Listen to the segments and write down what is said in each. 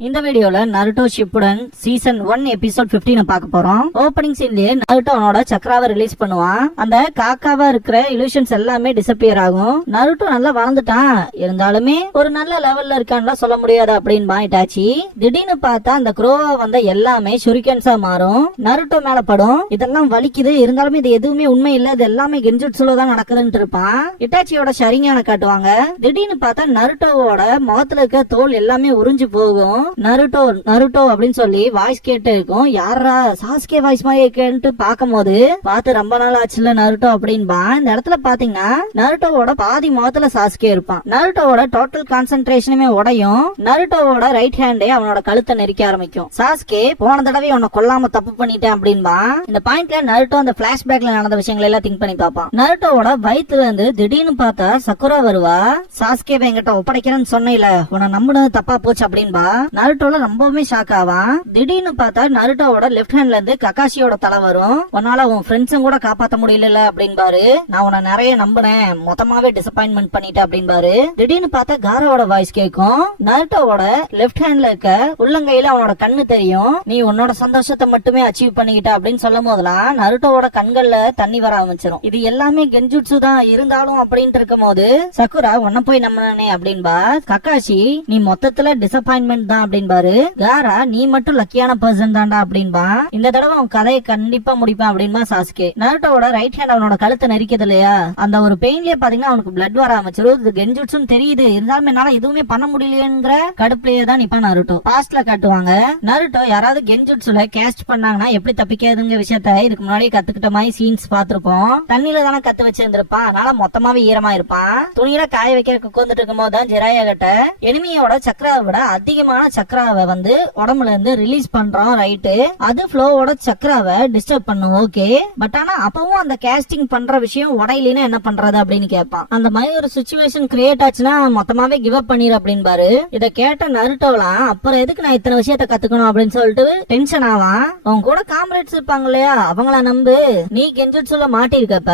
இந்த வீடியோல Naruto Shippuden season 1 episode 15 பார்க்க போறோம். ஓபனிங் சீன்லயே நருட்டோ அவனோட சக்ராவை ரிலீஸ் பண்ணுவான். அந்த காக்காவா இருக்கிற இலூஷன்ஸ் எல்லாமே டிசப்பியர் ஆகும். நருட்டோ நல்லா வளர்ந்துட்டான், இருந்தாலுமே ஒரு நல்ல லெவல்ல இருக்கான்னு சொல்ல முடியாது அப்படின்னு இட்டாச்சி. திடீர்னு பார்த்தா அந்த குரோவா வந்த எல்லாமே ஷுரிகன்ஸா மாறும். நருட்டோ மேல படும். இதெல்லாம் வலிக்குது, இருந்தாலுமே இது எதுவுமே உண்மை இல்ல, இது எல்லாமே கென்ஜுட்சுல தான் நடக்குதுன்னு இருப்பான். இட்டாச்சியோட ஷரிங்கான காட்டுவாங்க. திடீர்னு பார்த்தா நருட்டோவோட முகத்துல இருக்க தோல் எல்லாமே உறிஞ்சு போகும். நருட்டோ நருட்டோ அப்படின்னு சொல்லி வாய்ஸ் கேட்டு இருக்கும். யாரா சாஸ்கே வாய்ஸ் மாதிரி கேட்டு பாக்கும் போது பார்த்து ரொம்ப நாள் ஆச்சுல நருட்டோ அப்படின்பா. இந்த இடத்துல பாத்தீங்கன்னா நருட்டோவோட பாதி முகத்துல சாஸ்கே இருப்பான். நருட்டோவோட டோட்டல் கான்சென்ட்ரேஷனுமே உடையும். நருட்டோவோட ரைட் ஹேண்டே அவனோட கழுத்தை நெரிக்க ஆரம்பிக்கும். சாஸ்கே போன தடவை உன்னை கொல்லாம தப்பு பண்ணிட்டேன் அப்படின்பா. இந்த பாயிண்ட்ல நருட்டோ அந்த பிளாஷ்பேக்ல நடந்த விஷயங்களை எல்லாம் திங்க் பண்ணி பாப்பான். நருட்டோவோட வயிற்றுல இருந்து திடீர்னு பார்த்தா சக்குரா வருவா. சாஸ்கே என்கிட்ட ஒப்படைக்கிறேன்னு சொன்ன, உன்னை நம்பினது தப்பா போச்சு அப்படின்பா. நருட்டோல ரொம்பவுமே ஷாக் ஆவான். திடீர்னு பார்த்தா நருட்டோவோட லெஃப்ட் ஹேண்ட்ல இருந்து ககாஷியோட தலை வரும். உன்னால உன் ஃப்ரெண்ட்ஸும் கூட காப்பாத்த முடியல அப்படின்பாரு. நான் உன்னை நிறைய நம்பினேன், மொத்தமாவே டிசப்பாயின்மெண்ட் பண்ணிட்டேன் அப்படின்பாரு. திடீர்னு பார்த்தா காரோட வாய்ஸ் கேட்கும். நருட்டோவோட லெஃப்ட் ஹேண்ட்ல இருக்க உள்ளங்கையில அவனோட கண்ணு தெரியும். நீ உன்னோட சந்தோஷத்தை மட்டுமே அச்சீவ் பண்ணிக்கிட்ட அப்படின்னு சொல்லும் போதெல்லாம் நருட்டோவோட கண்கள்ல தண்ணி வர ஆரம்பிச்சிடும். இது எல்லாமே கென்ஜுட்சு தான் இருந்தாலும் அப்படின்ட்டு இருக்கும் போது சக்குரா உன்ன போய் நம்பினே அப்படின்பா. ககாஷி நீ மொத்தத்துல டிசப்பாயின்மெண்ட் தான் அப்படின்பாரு. காரா நீ மட்டும் லக்கியான பர்சன் தான்டா அப்படின்பா. இந்த தடவை அவன் கதையை கண்டிப்பா முடிப்பான் அப்படின்பா சாஸ்கே. நருட்டோட ரைட் ஹேண்ட் அவனோட கழுத்தை நெரிக்கிறது இல்லையா, அந்த ஒரு பெயின்லயே பாத்தீங்கன்னா அவனுக்கு பிளட் வர ஆரம்பிச்சிடும். இது கென்ஜுட்சுன்னு தெரியுது, இருந்தாலும் என்னால எதுவுமே பண்ண முடியலங்கிற கடுப்புலயே தான் நிப்பான் நருட்டோ. பாஸ்ட்ல காட்டுவாங்க. நருட்டோ யாராவது கென்ஜுட்சுல கேஸ்ட் பண்ணாங்கன்னா எப்படி தப்பிக்காதுங்கிற விஷயத்த இதுக்கு முன்னாடி கத்துக்கிட்ட மாதிரி சீன்ஸ் பாத்திருப்போம். தண்ணியில தானே கத்து வச்சிருந்திருப்பான், அதனால மொத்தமாவே ஈரமா இருப்பான். துணியில காய வைக்க உட்கார்ந்துட்டு இருக்கும் போது தான் ஜெராயா கிட்ட எனிமியோட சக்கராவை விட அதிகமான சக்கராவை வந்து உடம்புல இருந்து ரிலீஸ் பண்றோம். ரைட்டு, அது ஃப்ளோவோட சக்கராவை டிஸ்டர்ப் பண்ணும். ஓகே, பட் ஆனா அப்பவும் அந்த கேஸ்டிங் பண்ற விஷயம் உடையிலனா என்ன பண்றது அப்படின்னு கேட்பான். அந்த மாதிரி ஒரு சிச்சுவேஷன் கிரியேட் ஆச்சுன்னா மொத்தமாவே கிவ் அப் பண்ணிரு அப்படின்பாரு. இத கேட்ட நருட்டோலாம் அப்புறம் எதுக்கு நான் இத்தனை விஷயத்த கத்துக்கணும் அப்படின்னு சொல்லிட்டு டென்ஷன் ஆவான். அவங்க கூட காம்ரேட்ஸ் இருப்பாங்க இல்லையா, அவங்கள நம்பு. நீ கென்ஜுட்சுல மாட்டிருக்கப்ப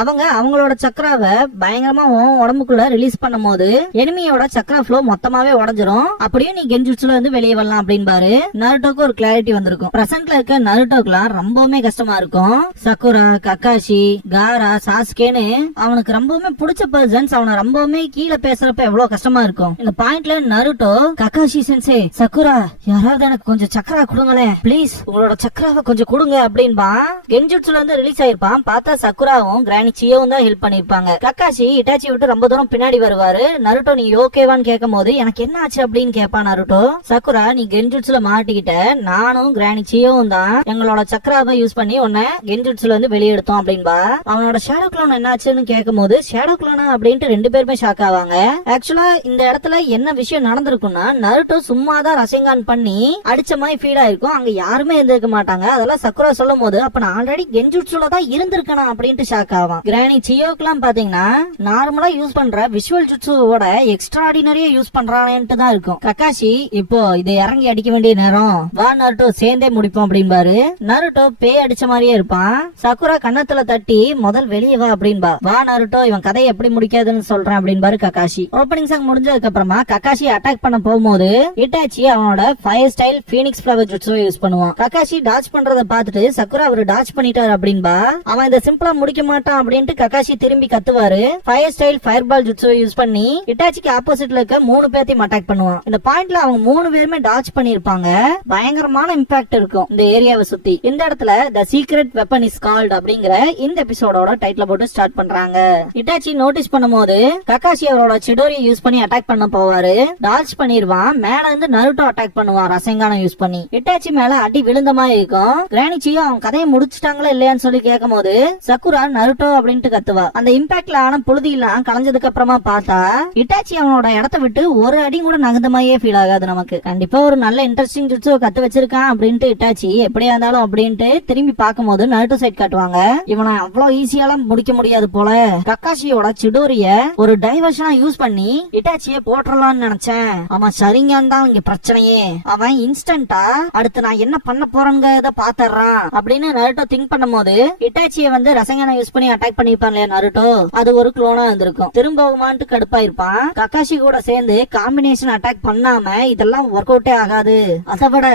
அவங்க அவங்களோட சக்கராவை பயங்கரமா உடம்புக்குள்ள ரிலீஸ் பண்ணும் போது எனிமியோட சக்கரா ஃப்ளோ மொத்தமாவே உடஞ்சிரும். அப்படியே நீ கென்ஜுட்சுல வந்து வெளியே வரலாம் அப்படின்பாரு. நருட்டோக்கு ஒரு கிளாரிட்டி வந்திருக்கும். பிரசன்ட்ல இருக்க நருட்டோக்குலாம் ரொம்பவுமே கஷ்டமா இருக்கும். சக்குரா, ககாஷி, காரா, சாஸ்கேன்னு அவனுக்கு ரொம்பவுமே பிடிச்ச பர்சன்ஸ் அவனை ரொம்பவுமே கீழே பேசுறப்ப எவ்வளவு கஷ்டமா இருக்கும். இந்த பாயிண்ட்ல நருட்டோ ககாஷி சென்சே, சக்குரா யாராவது எனக்கு கொஞ்சம் சக்கரா கொடுங்களேன் பிளீஸ், உங்களோட சக்கராவை கொஞ்சம் கொடுங்க அப்படின்பா. கென்ஜுட்சுல இருந்து ரிலீஸ் ஆயிருப்பான். பார்த்தா சக்குராவும் கிரானி சியோவும் தான் ஹெல்ப் பண்ணிருப்பாங்க. ககாஷி இட்டாச்சி விட்டு ரொம்ப தூரம் பின்னாடி வருவாரு. நருட்டோ நீ ஓகேவான்னு கேட்கும் போது எனக்கு என்ன ஆச்சு அப்படின்னு கேட்பான் நருட்டோ. சக்குரா நீ கென்ஜுட்சுல மாட்டிக்கிட்ட, நானும் கிரானி சியோவும் தான் எங்களோட சக்கராவை யூஸ் பண்ணி உன்னை கென்ஜுட்சுல இருந்து வெளியே எடுத்தோம் அப்படின்பா. அவனோட ஷேடோ க்ளோன் என்ன ஆச்சுன்னு கேட்கும் போது ஷேடோ க்ளோனா அப்படின்ட்டு ரெண்டு பேருமே ஷாக் ஆவாங்க. ஆக்சுவலா இந்த இடத்துல என்ன விஷயம் நடந்திருக்கும்னா நருட்டோ சும்மாதான் ரசங்கான் பண்ணி அடிச்ச மாதிரி ஃபீல் ஆயிருக்கும். அங்க யாருமே இருந்திருக்க மாட்டாங்க. அதெல்லாம் சக்குரா சொல்லும் போது அப்ப நான் ஆல்ரெடி கென்ஜுட்சுல தான் இருந்திருக்கேனா அப்படின்ட்டு ஷாக் ஆவான். கிரானி சியோக்கெல்லாம் பாத்தீங்கன்னா நார்மலா யூஸ் பண்ற விஷுவல் ஜுட்சுவோட எக்ஸ்ட்ராடினரியா யூஸ் பண்றானேன்ட்டு தான் இருக்கும். ககாஷி இப்போ இதை இறங்கி அடிக்க வேண்டிய நேரம், வா நருட்டோ சேர்ந்தே முடிப்போம் அப்படின்பாரு. நருட்டோ பேய் அடிச்ச மாதிரியே இருப்பான். சக்குரா கண்ணத்துல தட்டி முதல் வெளியே வா அப்படின்பா. வா நருட்டோ இவன் கதையை எப்படி முடிக்காதுன்னு சொல்றேன் அப்படின்பாரு ககாஷி. ஓபனிங் சாங் முடிஞ்சதுக்கு அப்புறமா ககாஷி அட்டாக் பண்ண போகும்போது இட்டாச்சி அவனோட ஃபயர் ஸ்டைல் பீனிக்ஸ் ஃபிளவர் ஜுட்சுவை யூஸ் பண்ணுவான். ககாஷி டாச் பண்றத பார்த்துட்டு சக்குரா அவரு டாச் பண்ணிட்டாரு அப்படின்பா. அவன் இதை சிம்பிளா முடிக்க மாட்டான் அப்படின்ட்டு ககாஷி திரும்பி கத்துவாரு. ஃபயர் ஸ்டைல் ஃபயர் பால் ஜுட்சுவை யூஸ் பண்ணி இட்டாச்சிக்கு ஆப்போசிட்ல இருக்க 3 பேர்த்தையும் அட்டாக் பண்ணுவான். இந்த பாயிண்ட்ல அவங்க 3 பேருமே டாச் பண்ணிருப்பாங்க. பயங்கரமான இம்பாக்ட் இருக்கும் இந்த ஏரியாவை சுத்தி. இந்த இடத்துல தி சீக்ரெட் வெப்பன் இஸ் கால்ட் அப்படிங்கிற இந்த எபிசோடோட டைட்டில் போட்டு ஸ்டார்ட் பண்றாங்க. இட்டாச்சி நோட்டீஸ் பண்ணும்போது ககாஷி அவரோட சிடோரியை யூஸ் பண்ணி அட்டாக் பண்ண போவாரு. டாச் பண்ணிருவான். மேல இருந்து நருட்டோ அட்டாக் பண்ணுவான் ரசங்கான யூஸ் பண்ணி. இட்டாச்சி மேல அடி விழுந்த மாதிரி இருக்கும். கிரானிச்சியும் அவன் கதையை முடிச்சுட்டாங்களா இல்லையான்னு சொல்லி கேட்கும் போது சக்குரா நருட்டோ அப்படின்ட்டு கத்துவா. அந்த இம்பாக்ட்ல ஆன புழுதி எல்லாம் கலைஞ்சதுக்கு அப்புறமா பார்த்தா இட்டாச்சி அவனோட இடத்த விட்டு ஒரு அடி கூட நகர்ந்த மாதிரியே ஃபீல் ஆகாது நமக்கு. நமக்கு. கண்டிப்பா ஒரு நல்ல இன்ட்ரெஸ்டிங் ஜுட்ஸு கத்து வச்சிருக்கான் அப்படின்ட்டு இட்டாச்சி எப்படியா இருந்தாலும் அப்படின்ட்டு திரும்பி பார்க்கும்போது நருட்டோ சைட் காட்டுவாங்க. இவனை அவ்வளவு ஈஸியாலாம் முடிக்க முடியாது போல. கக்காஷியோட சிடோரிய ஒரு டைவர்ஷனா யூஸ் பண்ணி இட்டாச்சியை போட்டுறலாம்னு நினைச்சேன். அவன் சரிங்கான் தான் இங்க பிரச்சனையே. அவன் இன்ஸ்டன்டா அடுத்து நான் என்ன பண்ண போறேங்கிறத பாத்துறான் அப்படின்னு நருட்டோ திங்க் பண்ணும்போது இட்டாச்சியை வந்து ரசங்கனை யூஸ் பண்ணி அட்டாக் பண்ணிருப்பான் இல்லையா நருட்டோ, அது ஒரு குளோனா இருந்திருக்கும். திரும்பவுமான்ட்டு கடுப்பா இருப்பான். கக்காஷி கூட சேர்ந்து காம்பினேஷன் அட்டாக் பண்ணாம இதெல்லாம் ஒர்க் அவுட்டே ஆகாது. அதை விட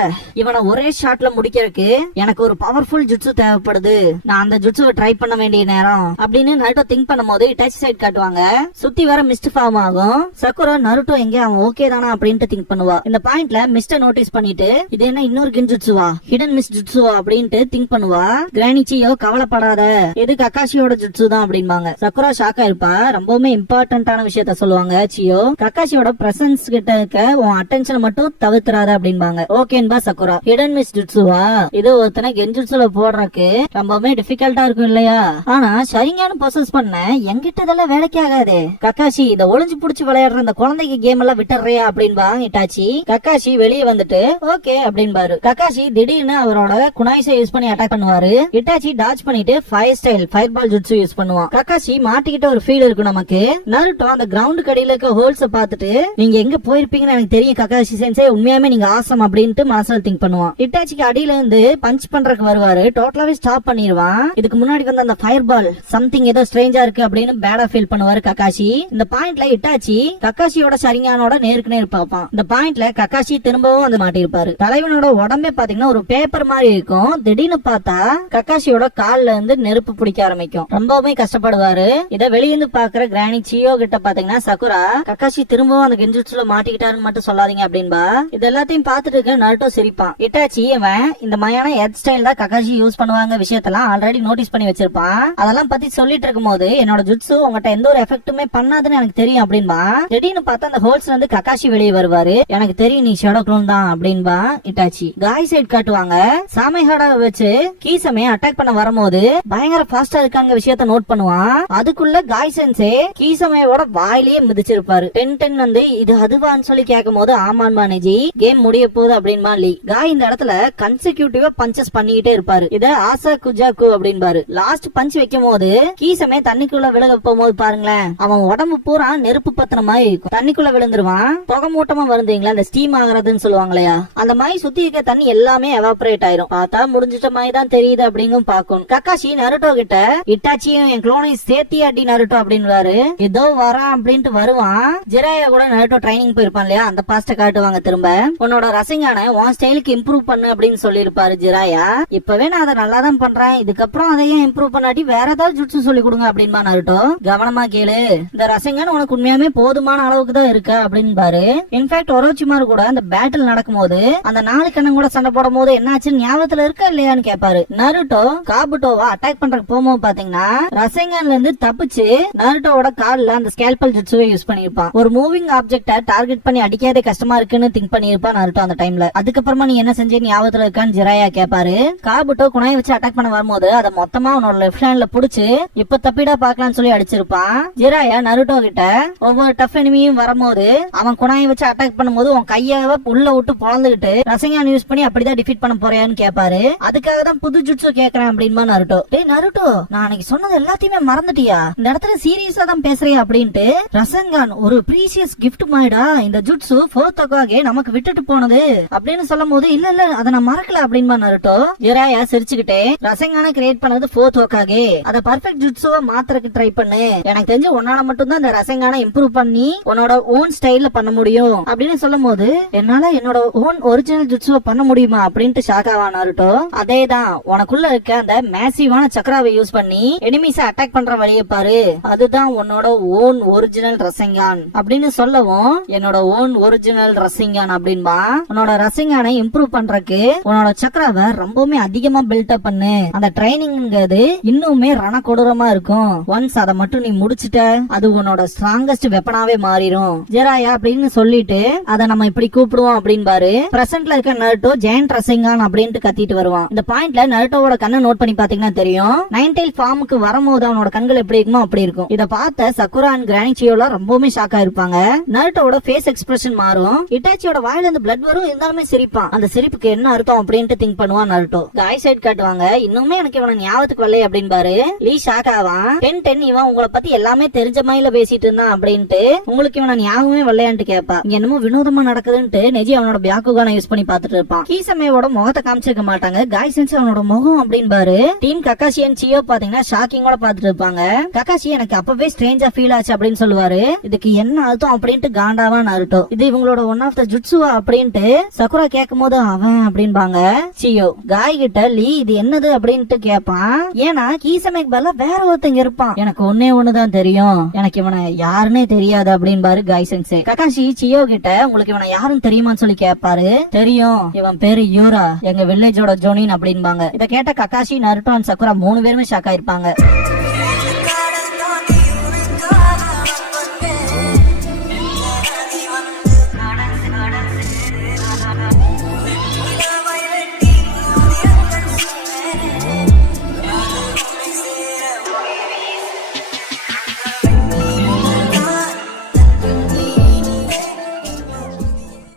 இவனை ஒரே ஷாட்ல முடிக்கிறதுக்கு எனக்கு ஒரு பவர்ஃபுல் ஜுட்ஸு தேவைப்படுது. நான் அந்த ஜுட்ஸுவை ட்ரை பண்ண வேண்டிய நேரம் அப்படின்னு நருட்டோ திங்க் பண்ணும்போது இட்டாச்சி சைட் காட்டுவாங்க. சுத்தி வர மிஸ்ட் ஃபார்ம் ஆகும். சக்குரா நருட்டோ எங்க அவன் ஓகே தானா அப்படின்ட்டு திங்க் பண்ணுவா. இந்த பாயிண்ட்ல மிஸ்ட நோட்டீஸ் பண்ணிட்டு இது என்ன இன்னொரு கின்ஜுட்சுவா ஹிடன் மிஸ் ஜுட்சுவா அப்படின்ட்டு திங்க் பண்ணுவா. கிரானிச்சியோ கவலைப்படாத இது கக்காஷியோட ஜுட்சு தான் அப்படின்பாங்க. சக்குரா ஷாக்கா இருப்பா. ரொம்பவுமே இம்பார்ட்டன்டான விஷயத்த சொல்லுவாங்க சியோ. கக்காஷியோட பிரசன்ஸ் கிட்ட இருக்க உன் அட்டென்ஷன் மட்டும் தவிர்த்துறாத அப்படின்பாங்க. ஓகேன்பா சக்குரா. ஹிடன் மிஸ் ஜுட்சுவா இது ஒருத்தனை கென்ஜுட்சுல போடுறதுக்கு ரொம்பவுமே டிஃபிகல்ட்டா இருக்கும் இல்லையா? ஆனா சரிங்கான ப்ரொசஸ் பண்ண எங்கிட்ட இதெல்லாம் வேலைக்கு ஆகாது. கக்காஷி இத ஒளிஞ்சு புடிச்சு விளையாடுற இந்த குழந்தைக்கு கேம் எல்லாம் விட்டுறியா அப்படின்பா இட்டாச்சி. கக்காஷி வெளியே வந்துட்டு ஓகே அப்படின்பாரு. கக்காஷி திடீர்னு அவரோட குனாய்ஸை யூஸ் பண்ணி அட்டாக் பண்ணுவாரு. இட்டாச்சி டாச் பண்ணிட்டு fire style fire ball jutsu use பண்ணுவான். கக்காஷி மாட்டிக்கிட்ட ஒரு ஃபீல் இருக்கு நமக்கு. நருட்டோ அந்த கிரவுண்ட் கடியில இருக்க ஹோல்ஸ் பார்த்துட்டு நீங்க எங்க போயிருப்பீங்கன்னு எனக்கு தெரியும் கக்காஷி சென்சே, உண்மையாமே நீங்க ஆசம் அப்படின்ட்டு மனசுல திங்க் பண்ணுவான். இட்டாச்சிக்கு அடியில இருந்து பஞ்ச் பண்றதுக்கு வருவாரு. டோட்டலாவே ஸ்டாப் பண்ணிடுவான். இதுக்கு முன்னாடி வந்து அந்த ஃபயர் பால் சம்திங் ஏதோ ஸ்ட்ரேஞ்சா இருக்கு அப்படின்னு பேடா ஃபீல் பண்ணுவாரு கக்காஷி. இந்த பாயிண்ட்ல இட்டாச்சி கக்காஷியோட சரிங்கானோட நேருக்கு நேர் பார்ப்பான். இந்த பாயிண்ட்ல கக்காஷி திரும்பவும் வந்து மாட்டிருப்பாரு. தலைவனோட உடம்பே பாத்தீங்கன்னா ஒரு பேப்பர் மாதிரி இருக்கும். திடீர்னு பார்த்தா கக்காஷியோட கால்ல இருந்து நெருப்பு பிடிக்க ஆரம்பிக்கும். ரொம்பவுமே கஷ்டப்படுவாரு. இத வெளியிருந்து பாக்குற கிரானி சியோ கிட்ட பாத்தீங்கன்னா சக்குரா கக்காஷி திரும்பவும் அந்த கென்ஜுட்சுல மாட்டிக்கிட்டாருன்னு மட்டும் சொல்லாதீங்க அப்படின்பா. இது எல்லாத்தையும் பாத்துட்டு இருக்க நருட்டோ சிரிப்பான். இட்டாச்சி அவன் இந்த மாதிரியான ஹெட் ஸ்டைல் தான் கக்காஷி யூஸ் பண்ணுவாங்க விஷயத்தெல்லாம் ஆல்ரெடி நோட்டீஸ் பண்ணி வச்சிருப்பான். அதெல்லாம் பத்தி சொல்லிட்டு இருக்கும் போது என்னோட ஜுட்சு உங்ககிட்ட எந்த ஒரு எஃபெக்ட்டுமே பண்ணாதுன்னு எனக்கு தெரியும் அப்படின்பா. திடீர்னு பார்த்தா அந்த ஹோல்ஸ்ல இருந்து கக்காஷி வெளியே வருவாரு. எனக்கு தெரியும் நீ ஷேடோ க்ளோன் தான் அப்படின்பா இட்டாச்சி. காய் சைட் காட்டுவாங்க. சாமைஹாடா வச்சு கீசமே அட்டாக் பண்ண வரும்போது பயங்கர ஃபாஸ்டா இருக்காங்க விஷயத்த நோட் பண்ணுவான். அதுக்குள்ள காய் சென்சே கீசமையோட வாயிலேயே மிதிச்சிருப்பாரு. 10-10 வந்து இது அதுவான்னு சொல்லி கேட்கும் போது ஆமான் பானேஜி கேம் முடிய போகுது அப்படின்பா லீ. காய் இந்த இடத்துல கன்சிக்யூட்டிவா பஞ்சஸ் பண்ணிக்கிட்டே இருப்பாரு. இத ஆசா குஜாக்கு அப்படின்பாரு. லாஸ்ட் பஞ்ச் வைக்கும் போது கீசமே தண்ணிக்குள்ள விழுக போகும்போது பாருங்களேன் அவன் உடம்பு பூரா நெருப்பு பத்தின மாதிரி இருக்கும். தண்ணிக்குள்ள விழுந்துருவான். புகை மூட்டமா வருந்தீங்களா இந்த ஸ்டீம் ஆகுறதுன்னு சொல்லுவாங்களையா, அந்த மாதிரி சுத்தி இருக்க தண்ணி எல்லாமே எவாபரேட் ஆயிரும். பார்த்தா முடிஞ்சிட்ட மாதிரி தான் தெரியுது அப்படிங்கும் பாக்கணும். கக்காஷி நருட்டோ கிட்ட இட்டாச்சியும் என் குளோனையும் சேர்த்தி அடி நருட்டோ அப்படின்வாரு. ஏதோ வரான் அப்படின்ட்டு வருவான். ஜிராயா கூட நருட்டோ ட்ரைனிங் போயிருப்பான் இல்லையா, அந்த பாஸ்ட காட்டுவாங்க. திரும்ப உன்னோட ரசிங்கான உன் ஸ்டைலுக்கு இம்ப்ரூவ் பண்ணு அப்படின்னு சொல்லிருப்பாரு ஜிராயா. இப்பவே நான் அதை நல்லா தான் பண்றேன், இதுக்கப்புறம் அதையும் இம்ப்ரூவ் பண்ணாட்டி வேற ஏதாவது ஜுட்சு சொல்லி கொடுங்க அப்படின்பா நருட்டோ. கவனமா கேளு, இந்த ரசிங்கான் உனக்கு உண்மையாமே போதுமான அளவுக்கு தான் இருக்கு அப்படின்பாரு. இன்ஃபேக்ட் ஒரோச்சிமாரு கூட அந்த பேட்டில் நடக்கும் போது அந்த 4 கண்ணன் கூட சண்டை போடும் போது என்னாச்சுன்னு ஞாபகத்துல இருக்கா இல்லையான்னு கேட்பாரு. நருட்டோ காபுட்டோவா அட்டாக் பண்றதுக்கு போகும்போது பாத்தீங்கன்னா ரசேங்கான்ல இருந்து தப்பிச்சு நருட்டோவோட கால்ல அந்த ஸ்கேல்பல் ஜுட்சுவை யூஸ் பண்ணிருப்பான். ஒரு மூவிங் ஆப்ஜெக்ட டார்கெட் பண்ணி அடிக்காதே கஷ்டமா இருக்குன்னு திங்க் பண்ணிருப்பான் நருட்டோ அந்த டைம்ல. அதுக்கப்புறமா நீ என்ன செஞ்சு ஞாபகத்துல இருக்கான்னு ஜிராயா கேட்பாரு. காபுட்டோ குனாயை வச்சு அட்டாக் பண்ண வரும்போது அதை மொத்தமா அவனோட லெஃப்ட் ஹேண்ட்ல புடிச்சு இப்ப தப்பிடா பாக்கலாம்னு சொல்லி அடிச்சிருப்பான். ஜிராயா நருட்டோ கிட்ட ஒவ்வொரு டஃப் எனிமியும் வரும்போது அவன் குனாயை வச்சு அட்டாக் பண்ணும்போது உன் கையை உள்ள விட்டு பொழந்துகிட்டு ரசேங்கான் யூஸ் பண்ணி அப்படிதான் டிஃபீட் பண்ண போறியான்னு கேட்பாரு. அதுக்காக தான் புது ஜுட்சு கேக்குறேன் அப்படின்பா நருட்டோ. டேய் நருட்டோ, நான் அன்னைக்கு சொன்னது எல்லாத்தையுமே மறந்துட்டியா? இந்த இடத்துல சீரியஸா தான் பேசுறியா அப்படின்ட்டு. ரசேங்கான் ஒரு ப்ரீசியஸ் கிஃப்ட் மாயிடா, இந்த ஜுட்சு 4th ஹோகாகே நமக்கு விட்டுட்டு போனது அப்படின்னு சொல்லும் போது இல்ல இல்ல அதை நான் மறக்கல அப்படின்பா நருட்டோ. ஜிராயா சிரிச்சுக்கிட்டே ரசேங்கான கிரியேட் பண்ணது 4th ஹோகாகே, அத பர்ஃபெக்ட் ஜுட்சுவா மாத்திரக்கு ட்ரை பண்ணு. எனக்கு தெரிஞ்சு உன்னால மட்டும் தான் இந்த ரசேங்கான இம்ப்ரூவ் பண்ணி உன்னோட ஓன் ஸ்டைல்ல பண்ண முடியும் அப்படின்னு சொல்லும் போது என்னால என்னோட ஓன் ஒரிஜினல் ஜுட்சுவ பண்ண முடியுமா அப்படின்ட்டு ஷாக் ஆவா நருட்டோ. அதேதான், உனக்குள்ள இருக்க அந்த மேசிவான சக்கராவை யூஸ் பண்ணி எனிமீஸ அட்டாக் பண்ற வழியை பாரு, அதுதான் உன்னோட ஓன் ஒரிஜினல் ரசேங்கான் அப்படின்னு சொல்லவும் என்னோட ஓன் ஒரிஜினல் ரசேங்கான் அப்படின்பா. உன்னோட ரசேங்கானை இம்ப்ரூவ் பண்றதுக்கு உன்னோட சக்கராவை ரொம்பவுமே அதிகமா பில்டப் பண்ணு. அந்த ட்ரைனிங்கிறது இன்னுமே ரண கொடூரமா இருக்கும். ஒன்ஸ் அதை மட்டும் நீ முடிச்சிட்ட அது உன்னோட ஸ்ட்ராங்கஸ்ட் வெப்பனாவே மாறிடும் ஜெராயா அப்படின்னு சொல்லிட்டு அதை நம்ம இப்படி கூப்பிடுவோம் அப்படின்பாரு. பிரசன்ட்ல இருக்க நருட்டோ ஜெயண்ட் ரசேங்கான் அப்படின்ட்டு கத்திட்டு வருவான். இந்த பாயிண்ட்ல நருட்டோவோட கண்ணை நோட் பண்ணி பாத்தீங்கன்னா தெரியும். 9 ஃபார்முக்கு வரும்போது அவனோட கண்கள் எப்படி இருக்குமோ அப்படி இருக்கும். இத பார்த்த சக்குரா அண்ட் கிரானிச்சியோல ரொம்பவுமே ஷாக்கா இருப்பாங்க. நருட்டோவோட ஃபேஸ் எக்ஸ்பிரஷன் மாறும். இட்டாச்சியோட வாயில இருந்து பிளட் வரும், இருந்தாலுமே சிரிப்பான். அந்த சிரிப்புக்கு என்ன அர்த்தம் அப்படின்ட்டு திங்க் பண்ணுவான் நருட்டோ. காய் சைட் காட்டுவாங்க. இன்னுமே எனக்கு இவனை ஞாபகத்துக்கு வரல அப்படின்பாரு. லீ ஷாக் ஆவான். 10 இவன் உங்களை பத்தி எல்லாமே தெரிஞ்ச மாதிரில பேசிட்டு இருந்தான் அப்படின்ட்டு உங்களுக்கு இவனை ஞாபகமே வரலையான்ட்டு கேட்பா. இங்க என்னமோ வினோதமா நடக்குதுன்ட்டு நெஜி அவனோட பியாக்குகான யூஸ் பண்ணி பாத்துட்டு இருப்பான். கீசமேவோட முகத்தை காமிச்சிருக்க மாட்டாங்க. காய் சென்ஸ் அவனோட முகம் அப்படின்பாரு. டீம் கக்காஷி அண்ட் சியோ பாத்தீங்கன்னா ஷாக்கிங்கோட பாத்துட்டு இருப்பாங்க. கக்காஷி எனக்கு அப்பவே ஸ்ட்ரேஞ்சா ஃபீல் ஆச்சு அப்படின்னு சொல்லுவாரு. இதுக்கு என்ன அர்த்தம் அப்படின்ட்டு காண்டாவா நருட்டோ. இது இவங்களோட ஒன் ஆஃப் த ஜுட்சுவா அப்படின்ட்டு சக்குரா கேட்கும் போது அவன் அப்படின்பாங்க. சியோ காய் கிட்ட லீ இது என்னது அப்படின்ட்டு கேட்பான். ஏன்னா கீசமேக்கு பதிலா வேற ஒருத்தங்க இருப்பான். எனக்கு ஒன்னே ஒண்ணுதான் தெரியும், எனக்கு இவனை யாருன்னே தெரியாது அப்படின்பாரு காய் சென்சே. கக்காஷி சியோ கிட்ட உங்களுக்கு இவனை யாருன்னு தெரியுமான்னு சொல்லி கேட்பாரு. தெரியும், இவன் பேரு யூரா, எங்க வில்லேஜோட ஜோனின் அப்படின்பாங்க. இத கேட்ட கக்காஷி நருட்டோ அண்ட் சக்குரா 3 பேருமே ஷாக் ஆயிருப்பாங்க.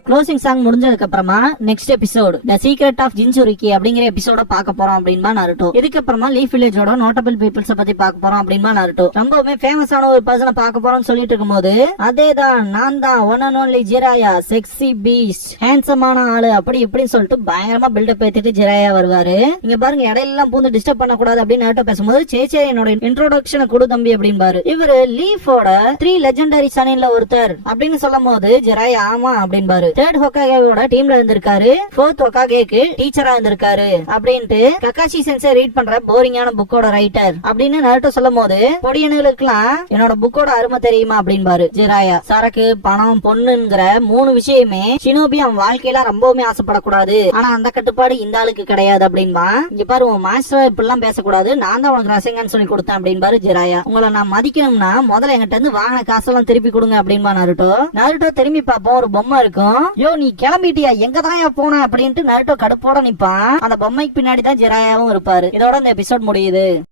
க்ளோசிங் சாங் முடிஞ்சதுக்கு அப்புறமா next episode the secret of Jinchuriki அப்படிங்கிற எபிசோட பார்க்க போறோம் அப்படின்பா நருட்டோ. இதுக்கு அப்புறமா லீஃப் வில்லேஜோட நோட்டபிள் பீப்புள்ஸ் பத்தி பார்க்க போறோம் அப்படின்பா நருட்டோ. ரொம்பவுமே ஃபேமஸான ஒரு பர்சனை பார்க்க போறோம்னு சொல்லிட்டு இருக்கும்போது அதேதான் நான் தான் one and only Jiraiya, sexy beast, ஹேண்ட்ஸமான ஆளு அப்படி இப்படின்னு சொல்லிட்டு பயங்கரமா பில்டப் ஏத்திட்டு ஜிராயா வருவாரு. இங்க பாருங்க இடையெல்லாம் பூந்து டிஸ்டர்ப் பண்ண கூடாது அப்படின்னு நருட்டோ பேசும்போது சேச்சே என்னோட இன்ட்ரோடக்ஷனை கொடு தம்பி அப்படின்பாரு. இவரு லீஃபோட 3 லெஜெண்டரி சனின்ல ஒருத்தர் அப்படின்னு சொல்லும் போது ஜிராயா ஆமா அப்படின்பாரு. 3rd ஹோகாகேவோட டீம்ல இருந்திருக்காரு, 4th ஹோகாகேக்கு டீச்சரா இருந்திருக்காரு அப்படின்ட்டு கக்காஷி சென்சே ரீட் பண்ற போரிங்கான புக்கோட ரைட்டர் அப்படின்னு நருட்டோ சொல்லும் போது பொடியனுங்களுக்குலாம் என்னோட புக்கோட அருமை தெரியுமா அப்படின்பாரு ஜிராயா. சரக்கு, பணம், பொண்ணுங்கிற 3 விஷயமே ஷினோபி அவன் வாழ்க்கையில ரொம்பவுமே ஆசைப்படக்கூடாது, ஆனா அந்த கட்டுப்பாடு இந்த ஆளுக்கு கிடையாது அப்படின்பா. இங்க பாரு உன் மாஸ்டர் இப்படிலாம் பேசக்கூடாது, நான் தான் உனக்கு ரசங்கன்னு சொல்லி கொடுத்தேன் அப்படின்பாரு ஜிராயா. உங்களை நான் மதிக்கணும்னா முதல்ல என்கிட்ட இருந்து வாங்கின காசெல்லாம் திருப்பி கொடுங்க அப்படின்பா நருட்டோ. நருட்டோ திரும்பி பார்ப்போம், ஒரு பொம்மை இருக்கும். யோ நீ கிளம்பிட்டியா, எங்கதான் போன அப்படின்ட்டு நருட்டோ கடுப்போட நிப்பான். அந்த பொம்மைக்கு பின்னாடி தான் ஜிராயாவும் இருப்பாரு. இதோட இந்த எபிசோட் முடியுது.